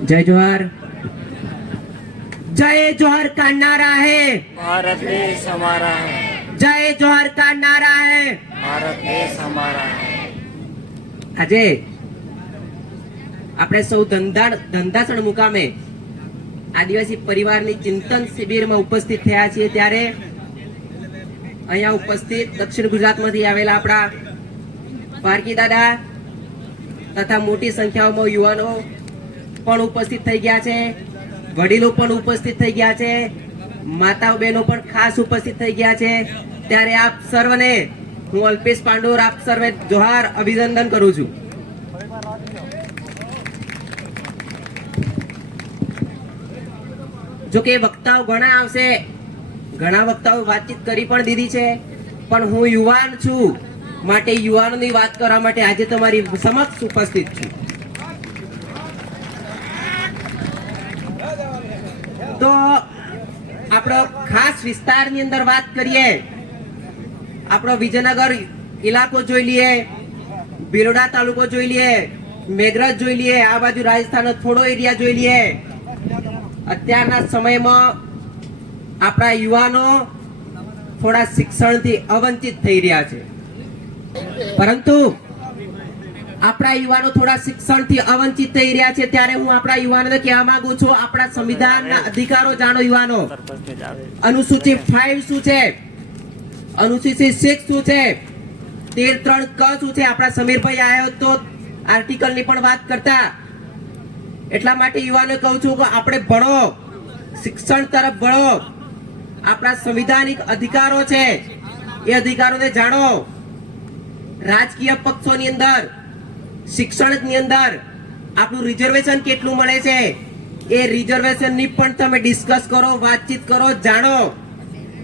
जय जोहार। जय जोहार का नारा है, भारत देश हमारा है। जय जोहार का नारा है, भारत देश हमारा है। આજે આપણે સૌ ધંધાસણ મુકામે આદિવાસી પરિવારની ચિંતન શિબિરમાં ઉપસ્થિત થયા છીએ ત્યારે અહીંયા ઉપસ્થિત દક્ષિણ ગુજરાતમાંથી આવેલા આપણા પારકી દાદા તથા મોટી સંખ્યામાં યુવાનો પણ ઉપસ્થિત થઈ ગયા છે, વડીલો પણ ઉપસ્થિત થઈ ગયા છે, માતાઓ બહેનો પણ ખાસ ઉપસ્થિત થઈ ગયા છે। ત્યારે આપ સર્વને હું અલ્પેશ પાંડોર આપ સર્વે જોહાર અભિનંદન કરું છું। જો કે વક્તાઓ ઘણા આવશે, ઘણા વક્તાઓ વાતચીત કરી પણ દીધી છે, પણ હું યુવાન છું માટે યુવાનોની વાત કરવા માટે આજે તમારી સમક્ષ ઉપસ્થિત છું। તો આપણો ખાસ વિસ્તારની અંદર વાત કરીએ, આપણો વિજયનગર ઇલાકો જોઈ લઈએ, ભિલોડા તાલુકો જોઈ લઈએ, મેઘરજ જોઈ લઈએ, આ બાજુ રાજસ્થાનનો થોડો એરિયા જોઈ લઈએ। અત્યારના સમયમાં આપણા યુવાનો થોડા શિક્ષણથી અવંચિત થઈ રહ્યા છે, પરંતુ આપણા યુવાનો થોડા શિક્ષણથી અવંચિત થઈ રહ્યા છે ત્યારે હું આપણા યુવાનોને કહેવા માંગુ છું, આપણા સંવિધાનના અધિકારો જાણો યુવાનો। અનુસૂચિ 5 શું છે, અનુસૂચિ 6 શું છે, 13(3) ક શું છે। આપણા સમીરભાઈ આવ્યો તો આર્ટિકલની પણ વાત કરતા, એટલા માટે યુવાનો કહું છું કે આપણે ભણો, શિક્ષણ તરફ ભણો। આપણા સંવિધાનિક અધિકારો છે એ અધિકારોને જાણો। રાજકીય પક્ષોની અંદર, શિક્ષણની અંદર આપણું રિઝર્વેશન કેટલું મળે છે એ રિઝર્વેશનની પણ તમે ડિસ્કસ કરો, વાતચીત કરો, જાણો,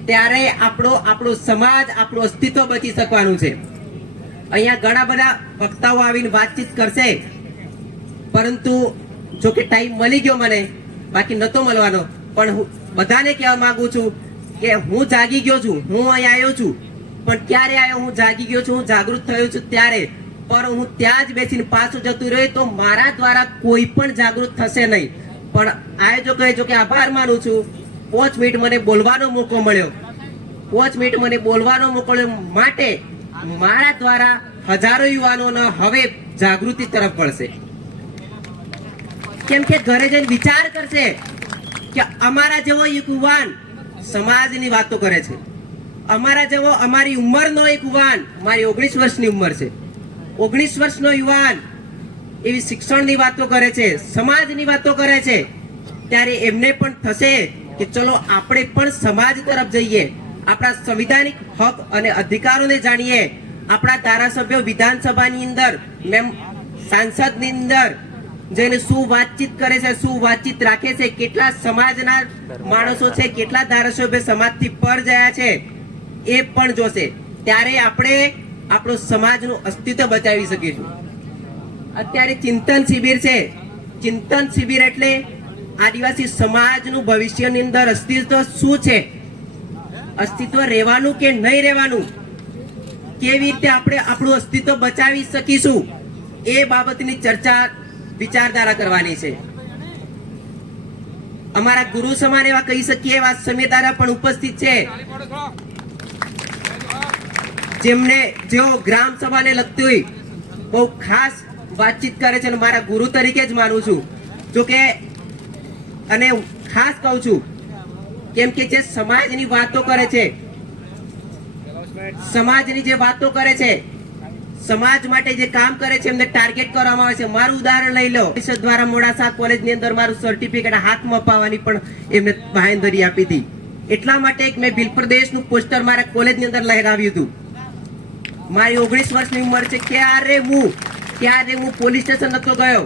ત્યારે આપણો સમાજ, આપણું અસ્તિત્વ બચી શકવાનું છે। અહીંયા ઘણા બધા વક્તાઓ આવીને વાતચીત કરશે, પરંતુ જો કે ટાઈમ મળી ગયો મને, બાકી નતો મળવાનો, પણ હું બધાને કહેવા માંગુ છું કે હું જાગી ગયો છું, હું અહીંયા આવ્યો છું, પણ ક્યારે આવ્યો? હું જાગી ગયો છું, હું જાગૃત થયો છું ત્યારે, પણ હું ત્યાં જ બેસીને પાછું જતું રહ્યો તો મારા દ્વારા કોઈ પણ જાગૃત થશે નહીં। પણ આયોજકોએ જો કે આભાર માનું છું, 5 મિનિટ મને બોલવાનો મોકો મળ્યો, 5 મિનિટ મને બોલવાનો મોકો માટે મારા દ્વારા હજારો યુવાનોનો હવે જાગૃતિ તરફ વળશે। કેમ કે ઘરે જઈને વિચાર કરશે કે અમારા જેવો એક યુવાન સમાજની વાતો કરે છે, અમારા જેવો અમારી ઉંમરનો એક યુવાન, મારી 19 વર્ષની ઉંમર છે, 19 વર્ષનો યુવાન એવી શિક્ષણની વાતો કરે છે, સમાજની વાતો કરે છે, ત્યારે એમને પણ થશે કે ચલો આપણે પણ સમાજ તરફ જઈએ, આપણા સંવિધાનિક હક અને અધિકારોને જાણીએ। આપણા ધારાસભ્યો વિધાનસભાની અંદર, સાંસદની અંદર જઈને શું વાતચીત કરે છે, શું વાતચીત રાખે છે, કેટલા સમાજના માણસો છે, કેટલા ધારાસભ્ય સમાજથી પર ગયા છે એ પણ જોશે, ત્યારે આપણે આપણો સમાજનું અસ્તિત્વ બચાવી શકીશું। અત્યારે ચિંતન શિબિર છે, ચિંતન શિબિર એટલે આદિવાસી સમાજનું ભવિષ્યની અંદર અસ્તિત્વ શું છે, અસ્તિત્વ રહેવાનું કે નહીં રહેવાનું, કેવી રીતે આપણે આપણું અસ્તિત્વ બચાવી શકીશું એ બાબતની ચર્ચા, વિચારધારા કરવાની છે। અમારા ગુરુ સમાન એવા કહી શકીએ એવા સમીરદાદા પણ ઉપસ્થિત છે, જેઓ ગ્રામ સભાને લગતી બહુ ખાસ વાતચીત કરે છે અને મારા ગુરુ તરીકે જ માનું છું। જો કે અને ખાસ કહું છું કેમ કે જે સમાજની વાતો કરે છે, સમાજની જે વાતો કરે છે, સમાજ માટે જે કામ કરે છે, એમને ટાર્ગેટ કરવામાં આવે છે। મારું ઉદાહરણ લઈ લો, પરિષદ દ્વારા મોડાસા કોલેજની અંદર મારું સર્ટિફિકેટ હાથમાં અપાવવાની પણ એમને બાંહેધરી આપી હતી, એટલા માટે મેં ભીલ પ્રદેશનું પોસ્ટર મારા કોલેજની અંદર લહેરાવ્યું હતું। મારી 19 વર્ષની ઉંમર છે, ત્યારે હું પોલીસ સ્ટેશન નતો ગયો,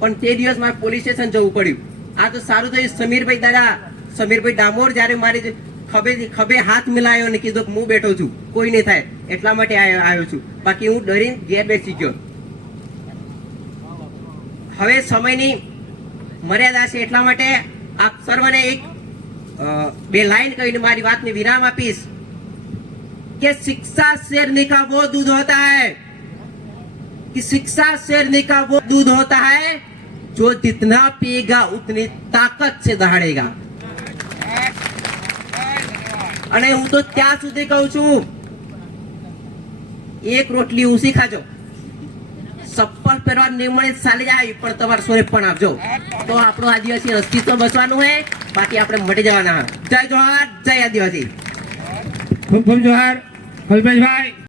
પણ તે દિવસ મારે પોલીસ સ્ટેશન જવું પડ્યું। આ તો સારું થયું સમીરભાઈ દાદા, સમીરભાઈ ડામોર જયારે મારી ખભે હાથ મિલાયો ને કીધું હું બેઠો છું, કોઈ નહીં થાય, એટલા માટે આવ્યો છું, બાકી હું ડરીને ઘેર બેસી ગયો। હવે સમયની મર્યાદા છે, એટલા માટે આપ સર્વને એક 2 લાઈન કહીને મારી વાતને વિરામ આપીશ कि शिक्षा शेरनी का वो दूध होता है, कि शिक्षा शेरनी का वो दूध होता है जो जितना पिएगा उतनी ताकत से दहाड़ेगा. અને હું તો ત્યાં સુધી કહું છું, એક રોટલી ઉસી ખાજો, ચપ્પલ પહેરવા નહીં મળે ચાલી જાય, પણ તમારે સોરે પણ આપજો, તો આપણું આદિવાસી અસ્તિત્વ બચવાનું હોય, બાકી આપણે મટી જવાના. જય જોહાર, જય આદિવાસી. ખૂબ ખૂબ જોહાર કલ્પેશભાઈ.